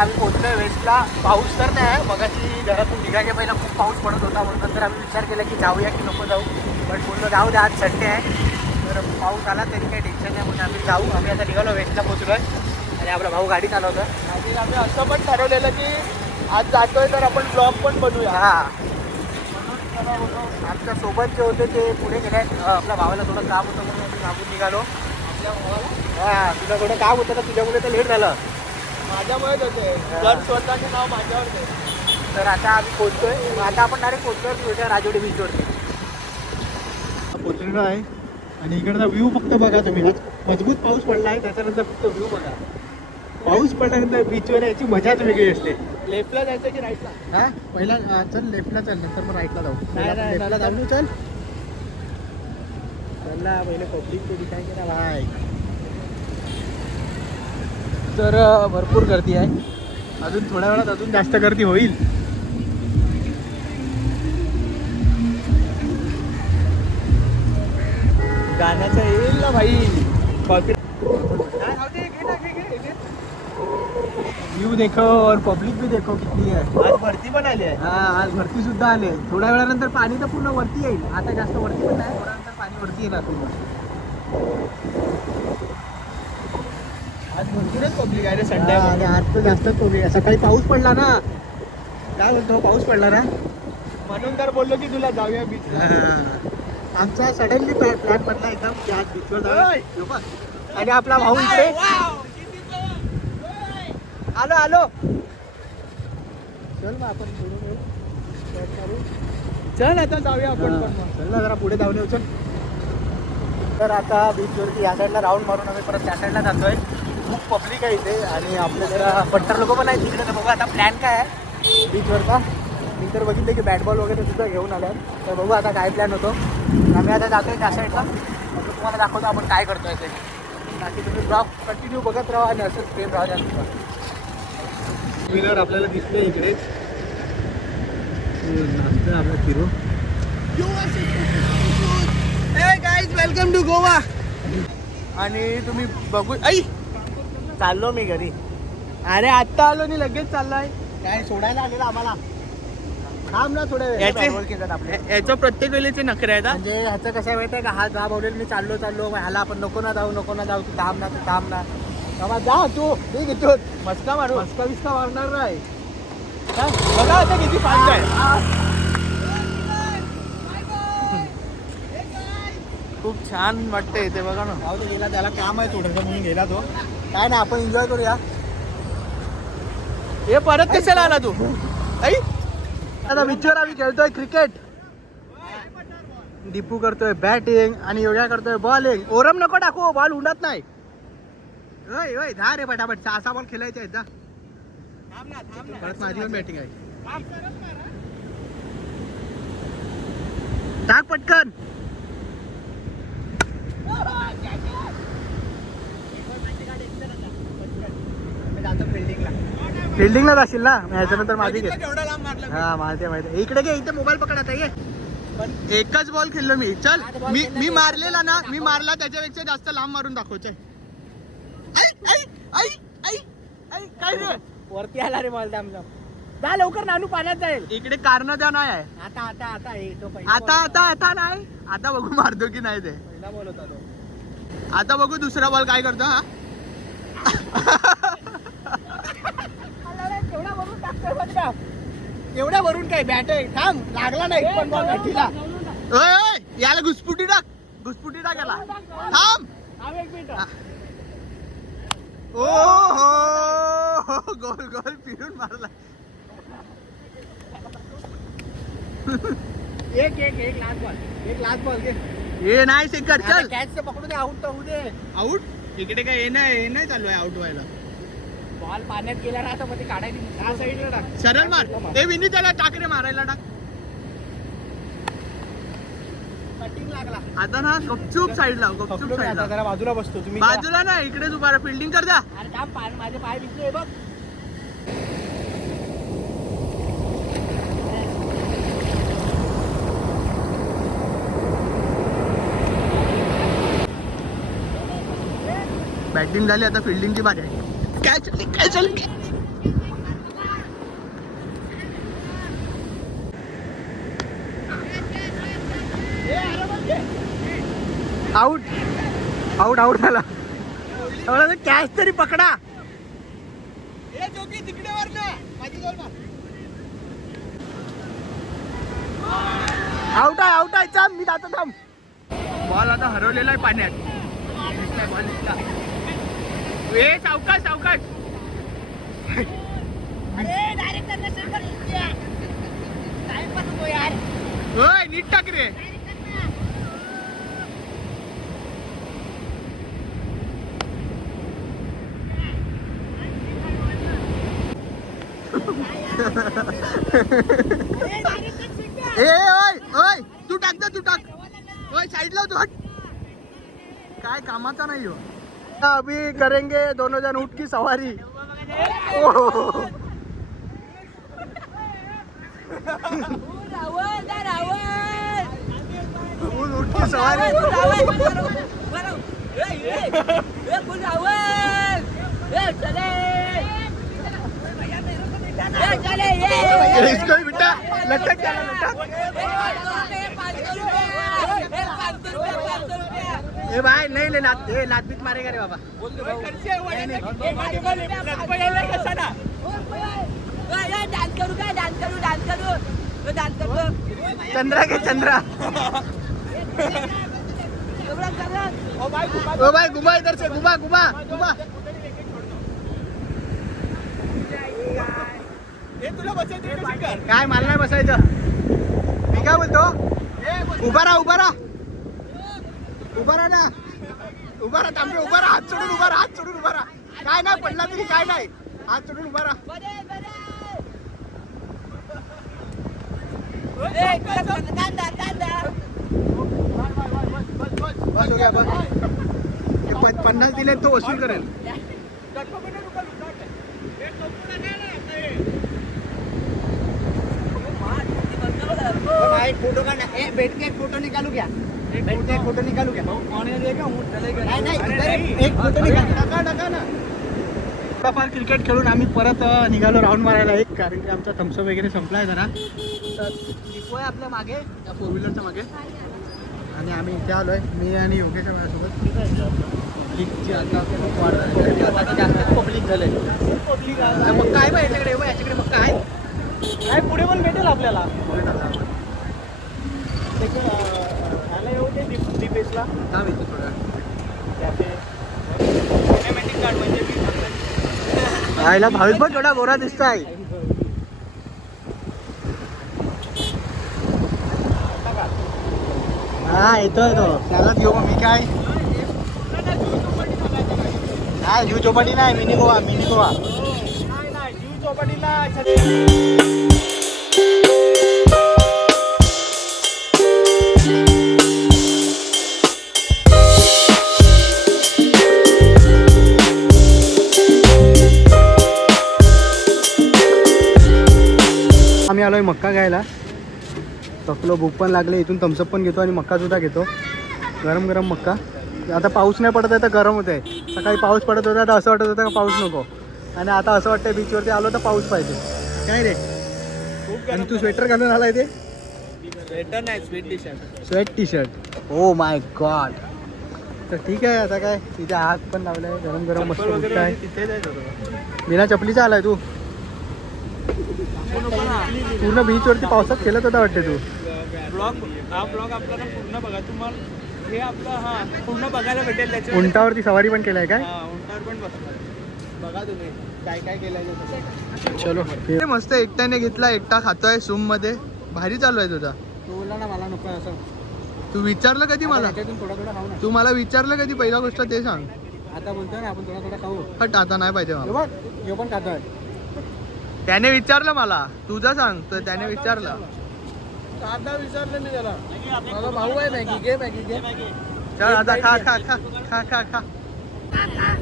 आम्ही पोहोचलोय वेस्टला. पाऊस तर नाही आहे, मगाशी घरातून निघायच्या पहिला खूप पाऊस पडत होता, म्हणून नंतर आम्ही विचार केला की जाऊया की नको जाऊ. पण बोललो जाऊ द्या, आज संडे आहे तर पाऊस आला तरी काही टेन्शन नाही, म्हणून आम्ही जाऊ. आम्ही आता निघालो, वेस्टला पोहोचलोय आणि आपला भाऊ गाडी चालवतं. आणि आम्ही असं पण ठरवलेलं की आज जातोय तर आपण ब्लॉग पण बनवूया. हां, आमच्या सोबत जे होते ते पुढे गेले. आपल्या भावाला थोडं काम होतं म्हणून आम्ही मागून निघालो. आपल्या भावाला हां, तुला थोडं काम होतं ना, तुझ्यामुळे तर लेट झालं. माझ्यामुळेच होते, जर स्वतःचे नाव माझ्यावर दे. तर आता आम्ही पोहोचतोय. आता आपण डायरेक्ट पोहोचतोय राजोडी बीचवरती. पोहोचलेलो आहे आणि इकडचा व्ह्यू फक्त बघा तुम्ही. आज मजबूत पाऊस पडला आहे, त्याच्यानंतर फक्त व्ह्यू बघा. पाऊस पडल्यानंतर बीचवर यायची मजाच वेगळी असते. लेफ्टला जायचं की राईटला? हा, पहिला चल लेफ्टला चल, नंतर मग राईटला जाऊ. नाही, लेफ्टला जाऊ चल. चला पहिले पब्लिक ते दिसाय केला भाई. तर भरपूर गर्दी आहे. अजून थोड्या वेळात अजून जास्त गर्दी होईल. गाण्याचं येईल ना भाई. व्यू देखो और पब्लिक भी देखो कितनी है. आज भरती पण आली आहे. हा, आज भरती सुद्धा आले. थोड्या वेळानंतर पाणी तर पूर्ण वरती येईल. आता जास्त वरती पण नाही, थोड्या नंतर पाणी वरती येणार पूर्ण. आज भरपूरच पब्लिक आहे रे, संडे आहे. आणि आज तर जास्तच पब्लिक आहे. सकाळी पाऊस पडला ना, काय बोलतो, पाऊस पडला ना, म्हणून तर बोललो की तुला जाऊया बीचला. आमचा सडनली प्लॅन बनला एकदम की आज बीचवर जाऊया. आणि आपला भाऊ इकडे आलो. चल मग आपण चल आता जाऊया आपण पण मग. चल ना, जरा पुढे जाऊन येऊ. चल. तर आता बीचवरती या साईडला राऊंड मारून आम्ही परत त्या साईडला जातोय. खूप पब्लिक आहे इथे आणि आपले जरा पट्टर लोक पण आहेत तिकडे. तर बघू आता प्लॅन काय आहे बीचवरचा. मी तर बघितलं की बॅट बॉल वगैरे सुद्धा घेऊन आल्या. तर बघू आता काय प्लॅन होतो. आम्ही आता जातोय त्या साईडला. मग तुम्हाला दाखवतो आपण काय करतोय ते. बाकी तुम्ही ब्लॉग कंटिन्यू बघत राहा आणि असंच प्रेम राहा जास्त. व्हीलर आपल्याला दिसते इकडे. आपला फिरू. हे गाईज, वेलकम टू गोवा. आणि तुम्ही बघू. ऐ, चाललो मी घरी. अरे आत्ता आलो आणि लगेच चाललाय. काय सोडायला आलेला आम्हाला. थांब ना थोड्या वेळ. याचं प्रत्येक वेळेचे नखरे आहेत. म्हणजे ह्याचं कसं आहे माहिती आहे का, हा जा बोलेल मी चाललो ह्याला आपण नको ना जाऊ तू थांब ना. तेव्हा जा तू, मी घेतो मस्का मारू. विस्का मारणार नाही. बघा आता किती फास्ट आहे. खूप छान वाटते इथे, बघा ना. जाऊ दे, गेला, त्याला काम आहे थोडंसं म्हणून गेला तो. काय नाही, आपण एन्जॉय करूया. हे परत कशाला आला तू? ऐ, आता बीचवर आम्ही खेळतोय क्रिकेट. दीपू करतोय बॅटिंग आणि योग्या करतोय बॉलिंग. ओरम नको टाकू, बॉल उडत नाही. ओय जा रे फटाफट, 6 बॉल खेळायचे आहेत. जा, परत माझी पण बॅटिंग आहे. टाक पटकन. फिल्डिंगला जाशील ना, ह्याच्यानंतर माझी घे. हा, माहिती. इकडे घे, इथे मोबाईल पकड आता. ये, पण एकच बॉल खेळलो मी. चल, मी मारलेला ना, मी मारला त्याच्यापेक्षा जास्त लांब मारून दाखवतोय. काय रे, वरती आला रे बॉल. जा लवकर, नानू पाण्यात जाईल. इकडे कारण द्या नाही आहे. आता नाही. आता बघू मारतो की नाही ते. पहिला बॉल होता तो. आता बघू दुसरा बॉल काय करतो. हा, एवढ्या वरून काय बॅट आहे. थांब, लागला नाही पण बॉल बॅटीला. याला घुसपुटी टाक याला. थांब. एक मिनिट. ओ हो, गोल फिरून मारला. एक लास्ट बॉल घे. हे नाही शेकर. चल, कॅच पकडू दे, आउट तर होऊ दे. आउट. इकडे काय हे नाही चालू आहे आउट व्हायला. बॉल पाण्यात गेला ना, आता मध्ये काढायची. त्या साईडला टाक. सरळ मार. ते विनी त्याला टाक रे, मारायला टाक. कटिंग लागला. आता ना गपचूप साईडला. जरा बाजूला बसतो तुम्ही. बाजूला ना, इकडेच उभा राहा. फिल्डिंग कर द्या. अरे थांब, माझे पाय भिजले बघ. बॅटिंग झाली, आता फिल्डिंगची बारी आहे. काय चाललंय आउट आउट आउट झाला. कॅच तरी पकडा. आउट आहे आउट आहे. थांब मी जातो थांब. बॉल आता हरवलेला आहे पाण्यात. बॉल दिसला. ए सावकाश सावकाश. होय नीट टाक रे. ए ओय ओय तू टाक तू टाक. ओय साईडला तू हट. काय कामाचा नाही हो. अभी करेंगे दोनों जन ऊँट की सवारी. ऊँट की सवारी. इसको बेटा लटक जा लटक. ए भाई नहीं ले लात लात बीत मारेगा रे बाबा. चंद्रा के चंद्रा. ओ भाई घुमा इधर से घुमा घुमा घुमा. काय मला नाही बसायचं. मी काय बोलतो. उभा राहा उभा राहा उभा राहा ना. उभा राहा तांबे उभा राहा. हात सोडून उभा राहा. हात सोडून उभा राहा. काय नाही पडला तरी काय नाही. हात सोडून उभा राहा. बस हो गया बस. 50 दिले तो वसूल करेल. एक फोटो का बैठ के एक फोटो निकालू क्या. बैठ के एक फोटो निकालू क्या. नहीं नहीं एक फोटो निकाल ना. फार क्रिकेट खेळून आम्ही परत निघालो राऊंड मारायला एक. कारण की आमचा थम्सअप वगैरे संपलाय जरा. तर डिपो आहे आपल्या मागे त्या 4 व्हीलरच्या मागे. आणि आम्ही इथे आलोय मी आणि योगेश माझ्यासोबत. पब्लिकची आता खूप वाढत. जास्त पब्लिक झालंय. मग काय बा याच्याकडे याच्याकडे मग काय काय पुढे पण भेटेल आपल्याला. येऊ दे दीपेशला. थांब येतो थोडा. आईला भावेश पण थोडा गोरा दिसतोय. हा येतोय तो. त्यालाच घेऊ मी काय. नाही जू चौपाटी नाही. Mini Goa mini Goa. Zoo चौपाटीला आम्ही आलोय मक्का घ्यायला. थकलो भूक पण लागले. इथून थम्सअप पण घेतो आणि मक्का सुद्धा घेतो. गरम गरम मक्का. आता पाऊस नाही पडत आहे तर गरम होत आहे. सकाळी पाऊस पडत होता तर असं वाटत होतं का पाऊस नको. आणि आता असं वाटतं बीचवरती आलो तर पाऊस पाहिजे. काय रे आणि तू स्वेटर घालून आलाय ते. स्वेटर नाही sweat T shirt. Sweat T shirt. Oh my God. तर ठीक आहे आता काय. तिथे आग पण लावलाय. गरम गरम मस्त काय. बिना चपलीचा आलाय तू. पूर्ण बीचवरती पावसात खेळत होता वाटते तू. हा ब्लॉग आपल्याला पूर्ण बघा. तुम्हाला हे आपलं हा पूर्ण बघायला भेटेल. त्याच्या उंटावरती सवारी पण केलाय काय. उंटावर पण बघा तुम्ही काय काय केलंय. चलो मस्त एकट्याने घेतला. एकटा खातोय सूम मध्ये. भारी चालू आहे तुझा. तू बोलला ना मला नको असं. तू विचारलं कधी मला. थोडा थोडा खाऊ ना. तू मला विचारलं कधी. पहिला गोष्ट ते सांग. आता बोलतोय ना आपण थोडा थोडा खाऊ. हट आता नाही पाहिजे मला. बघ यो पण खातोय. त्याने विचारलं मला. तुझं सांग. तर त्याने विचारलं. आता विचारलं मी त्याला. माझा भाऊ आहे. मॅगी घे मॅगी घे. चल आता खा खा खा खा खा खा.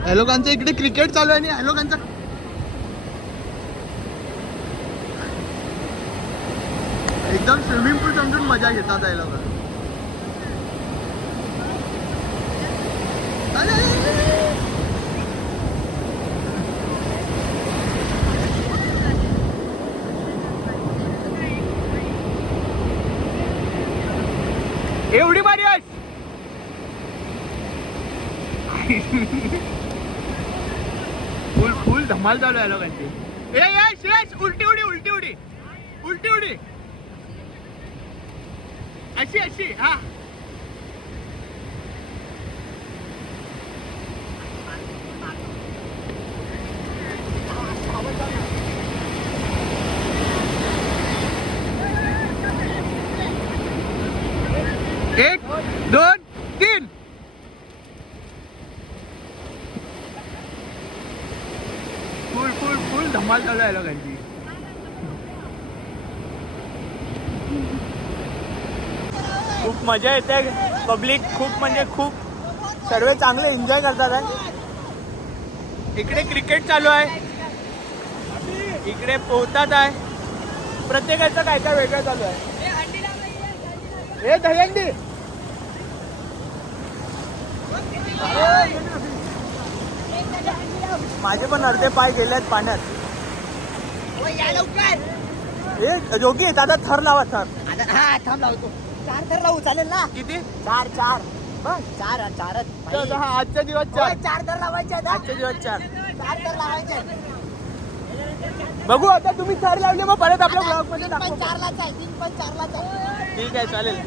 ह्या लोकांचं इकडे क्रिकेट चालू आहे. आणि ह्या लोकांचा एकदम स्विमिंग पूल समजून मजा घेतात आहे लोक. धमाल चालू आहे लोकांची. यश उलटी उडी उलटी उडी उलटी उडी अशी अशी हा. एक दोन तीन. फुल फुल फुल धमाल चालू आहे लोकांची. खूप मजा येते. पब्लिक खूप म्हणजे खूप सर्व चांगले एन्जॉय करतात आहे. इकडे क्रिकेट चालू आहे, इकडे पोहतात आहे. प्रत्येकाचं काय काय वेगळं चालू आहे. हे दहीहंडी माझे पण अर्धे पाय गेले आहेत पाण्यात. हे जोगी दादा थर लावा थर. हा थांब लावतो. 4 थर लावू चालेल ना? किती? 4 चारच. हा आजचा दिवस 4. 4 थर लावायचे आता. आजचा दिवस 4. 4 थर लावायचे. बघू आता तुम्ही थर लावले मग परत आपल्या ब्लॉग मध्ये दाखवू. 4लाच आहे. 3 पण 4लाच आहे. ठीक आहे चालेल.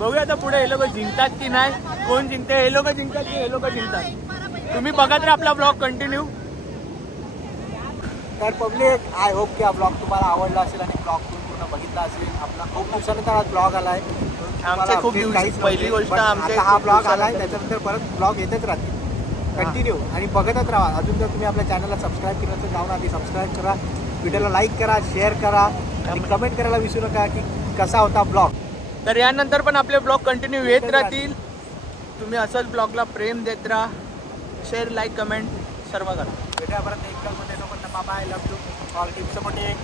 बघूया आता पुढे हे लोक जिंकतात की नाही. कोण जिंकते, हे लोक जिंकतात की हे लोक जिंकतात. तुम्ही बघत राहा आपला ब्लॉग कंटिन्यू. तर पब्लिक आय होप की हा ब्लॉग तुम्हाला आवडला असेल आणि ब्लॉग पूर्ण बघितला असेल. आपला खूप दिवसानंतर आज ब्लॉग आलाय. आमचे खूप दिवस पहिली गोष्ट आमचे हा ब्लॉग आलाय, त्याच्यानंतर परत ब्लॉग येतच राहतील कंटिन्यू आणि बघतच राहा. अजून जर तुम्ही आपल्या चॅनलला सबस्क्राईब केलं तर जाऊन आधी सबस्क्राईब करा, व्हिडिओला लाईक करा, शेअर करा आणि कमेंट करायला विसरू नका की कसा होता ब्लॉग. तर यानंतर पण आपले ब्लॉग कंटिन्यू येत राहतील. तुम्ही असंच ब्लॉगला प्रेम देत राहा. शेअर, लाईक, कमेंट सर्व करा. भेटूया परत एक कलमध्ये. Bye, love you all team supporting.